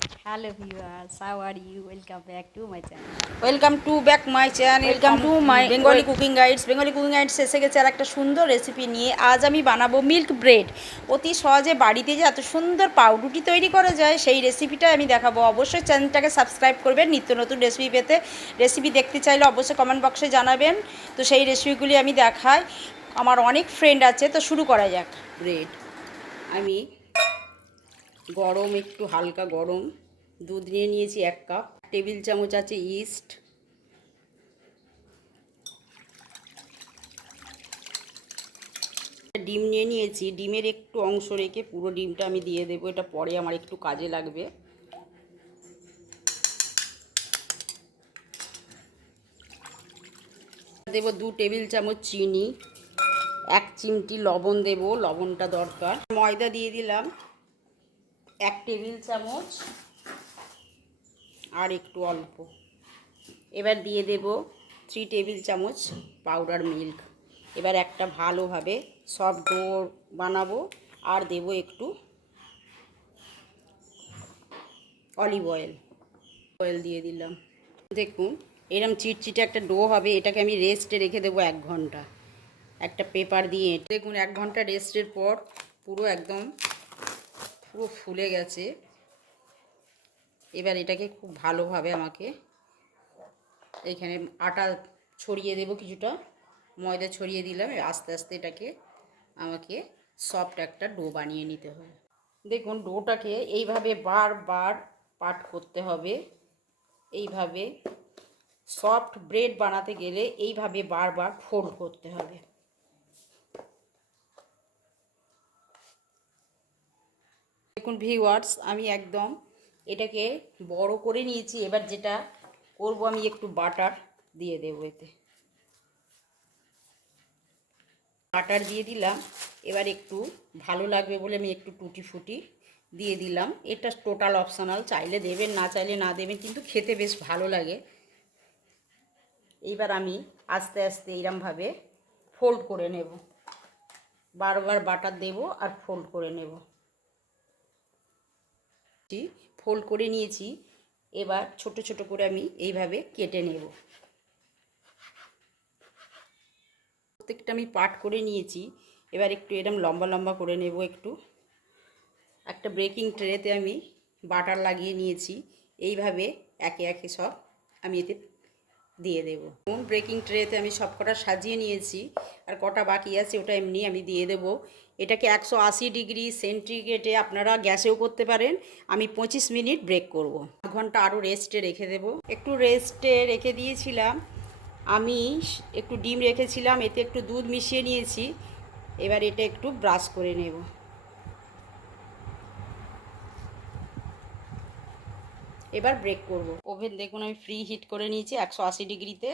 Hello viewers, how are you? Welcome back to my channel. Welcome to back my channel Welcome to my- Bengali cooking guides Bengali cooking guides এসে গেছে আর একটা সুন্দর recipe নিয়ে। আজ আমি বানাবো milk bread অতি সহজে বাড়িতে যে এত সুন্দর পাউরুটি তৈরি করা যায় সেই রেসিপিটা আমি দেখাবো। অবশ্যই চ্যানেলটাকে সাবস্ক্রাইব করবেন। নিত্য নতুন রেসিপি পেতে। রেসিপি দেখতে চাইলে অবশ্যই কমেন্ট বক্সে জানাবেন। তো সেই রেসিপিগুলি আমি দেখাই। আমার অনেক ফ্রেন্ড আছে তো শুরু করা যাক। ব্রেড আমি গরম, একটু হালকা গরম। দুধ নিয়ে নিয়েছি এক কাপ। টেবিল চামচ আছে ইস্ট। ডিম নিয়ে নিয়েছি। ডিমের একটু অংশ রেখে পুরো ডিমটা আমি দিয়ে দেবো। এটা পরে আমার একটু কাজে লাগবে। দেব দু টেবিল চামচ চিনি। এক চিমটি লবণ দেব। লবণটা দরকার। ময়দা দিয়ে দিলাম। এক টেবিল চামচ আর একটু অল্প। এবার দিয়ে দেব থ্রি টেবিল চামচ পাউডার মিল্ক এবার একটা ভালোভাবে সব ডো বানাবো আর দেব একটু অলিভ অয়েল অয়েল দিয়ে দিলাম। দেখুন, এরম চিটচিটে একটা ডো হবে, এটাকে আমি রেস্টে রেখে দেবো এক ঘণ্টা। একটা পেপার দিয়ে দেখুন, এক ঘণ্টা রেস্টের পর পুরো একদম পুরো ফুলে গেছে। এবার এটাকে খুব ভালোভাবে আমাকে এখানে আটা ছড়িয়ে দেব কিছুটা, ময়দা ছড়িয়ে দিলাম আস্তে আস্তে এটাকে আমাকে সফট একটা ডো বানিয়ে নিতে হবে। দেখুন, ডোটাকে এইভাবে বারবার পাট করতে হবে। এইভাবে সফট ব্রেড বানাতে গেলে এইভাবে বারবার ফোল্ড করতে হবে। দেখুন ভিওয়ার্স আমি একদম এটাকে বড় করে নিয়েছি। এবার যেটা করব আমি একটু বাটার দিয়ে দেবো এতে। বাটার দিয়ে দিলাম। এবার একটু ভালো লাগবে বলে আমি একটু টুটি ফুটি দিয়ে দিলাম। এটা টোটাল অপশনাল, চাইলে দেবেন, না চাইলে না দেবেন, কিন্তু খেতে বেশ ভালো লাগে। এইবার আমি আস্তে আস্তে এইরমভাবে ফোল্ড করে নেব। বারবার বাটার দেব আর ফোল্ড করে নেব। ফোল্ড করে নিয়েছি। এবার ছোট ছোট করে আমি এইভাবে কেটে নেব। প্রত্যেকটা আমি পাট করে নিয়েছি। এবার একটু এরম লম্বা লম্বা করে নেব একটু। একটা ব্রেকিং ট্রেতে আমি বাটার লাগিয়ে নিয়েছি। এইভাবে একে একে সব আমি এতে দিয়ে দেবো। ব্রেকিং ট্রেতে আমি সব কটা সাজিয়ে নিয়েছি। আর কটা বাকি আছে ওটা এমনি আমি দিয়ে দেবো। এটাকে একশো আশি ডিগ্রি সেন্টিগ্রেডে আপনারা গ্যাসেও করতে পারেন। আমি পঁচিশ মিনিট ব্রেক করব। আধ ঘণ্টা আরও রেস্টে রেখে দেব। একটু রেস্টে রেখে দিয়েছিলাম। আমি একটু ডিম রেখেছিলাম। এতে একটু দুধ মিশিয়ে নিয়েছি। এবার এটা একটু ব্রাশ করে নেব। এবার ব্রেক করব। ওভেন দেখুন, আমি ফ্রি হিট করে নিয়েছি, একশো আশি ডিগ্রিতে,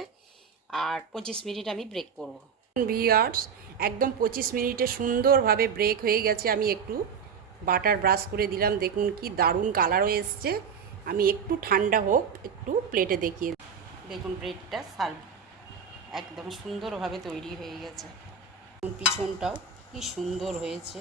আর পঁচিশ মিনিট আমি ব্রেক করব। ভিয়ার্স একদম পঁচিশ মিনিটে সুন্দরভাবে ব্রেক হয়ে গেছে। আমি একটু বাটার ব্রাশ করে দিলাম, দেখুন কি দারুণ কালারও এসছে। আমি একটু ঠান্ডা হোক, একটু প্লেটে দেখিয়ে দেখুন ব্রেডটা সার্ভ একদম সুন্দরভাবে তৈরি হয়ে গেছে। পিছনটাও কি সুন্দর হয়েছে।